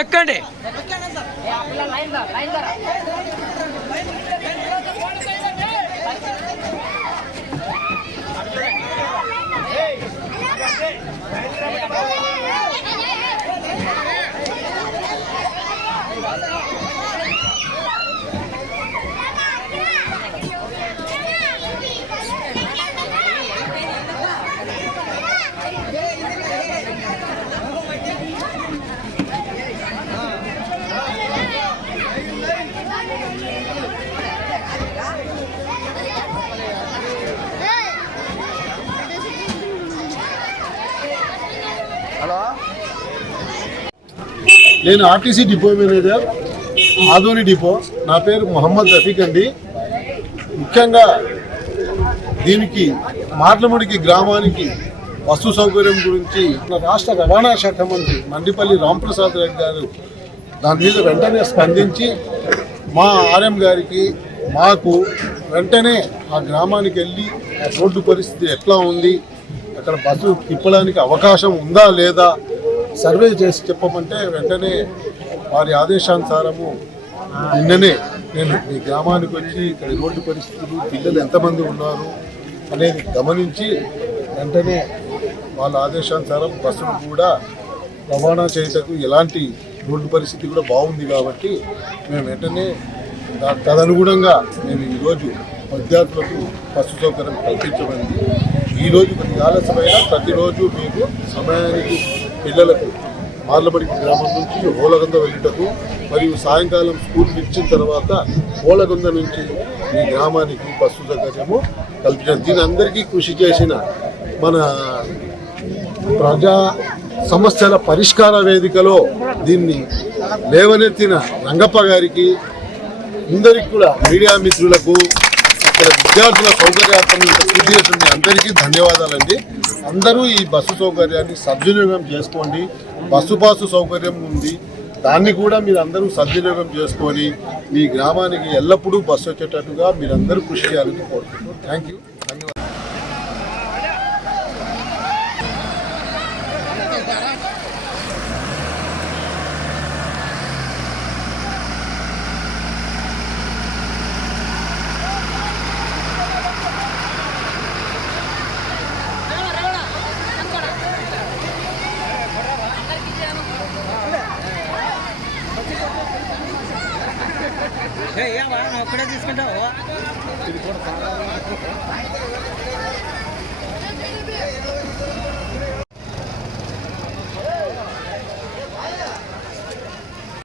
ఎక్కండి. హలో నేను RTC depot manager Adoni depot. నా పేరు మొహమ్మద్ రఫీక్ అండి. ముఖ్యంగా దీనికి మార్లముడికి గ్రామానికి బస్సు సౌకర్యం గురించి మన రాష్ట్ర రవాణా శాఖ మంత్రి మండిపల్లి రాంప్రసాద్ రెడ్డి గారు దాని మీద వెంటనే స్పందించి మా ఆర్ఎం గారికి మాకు వెంటనే ఆ గ్రామానికి వెళ్ళి ఆ రోడ్డు పరిస్థితి ఎట్లా ఉంది అక్కడ బస్సు తిప్పడానికి అవకాశం ఉందా లేదా సర్వే చేసి చెప్పమంటే వెంటనే వారి ఆదేశానుసారము నిన్ననే నేను మీ గ్రామానికి వచ్చి ఇక్కడ రోడ్డు పరిస్థితులు పిల్లలు ఎంతమంది ఉన్నారు అనేది గమనించి వెంటనే వాళ్ళ ఆదేశానుసారం బస్సులు కూడా రవాణా చేయటకు ఎలాంటి రోడ్డు పరిస్థితి కూడా బాగుంది కాబట్టి మేము వెంటనే తదనుగుణంగా మేము ఈరోజు విద్యార్థులకు బస్సు సౌకర్యం కల్పించబడింది ఈరోజు కొంచెం ఆలస్యమైన ప్రతిరోజు మీకు సమయానికి పిల్లలకు మార్లబడి గ్రామం నుంచి ఓలగంద వెళ్ళటకు మరియు సాయంకాలం స్కూల్ ఇచ్చిన తర్వాత హోలగొంద నుంచి మీ గ్రామానికి బస్సు సౌకర్యము కల్పించారు. దీని అందరికీ కృషి చేసిన మన ప్రజా సమస్యల పరిష్కార వేదికలో దీన్ని లేవనెత్తిన రంగప్ప గారికి అందరికి కూడా మీడియా మిత్రులకు ఇక్కడ విద్యార్థుల సౌకర్యార్థం ఇంత కృషి అందరికీ ధన్యవాదాలండి. అందరూ ఈ బస్సు సౌకర్యాన్ని సద్వినియోగం చేసుకోండి. బస్సు పాసు సౌకర్యం ఉంది. దాన్ని కూడా మీరు అందరూ సద్వినియోగం చేసుకొని మీ గ్రామానికి ఎల్లప్పుడూ బస్సు వచ్చేటట్టుగా మీరందరూ కృషి చేయాలని కోరుకుంటున్నాను థ్యాంక్ యూ ఒక్కడే తీసుకుంటావు?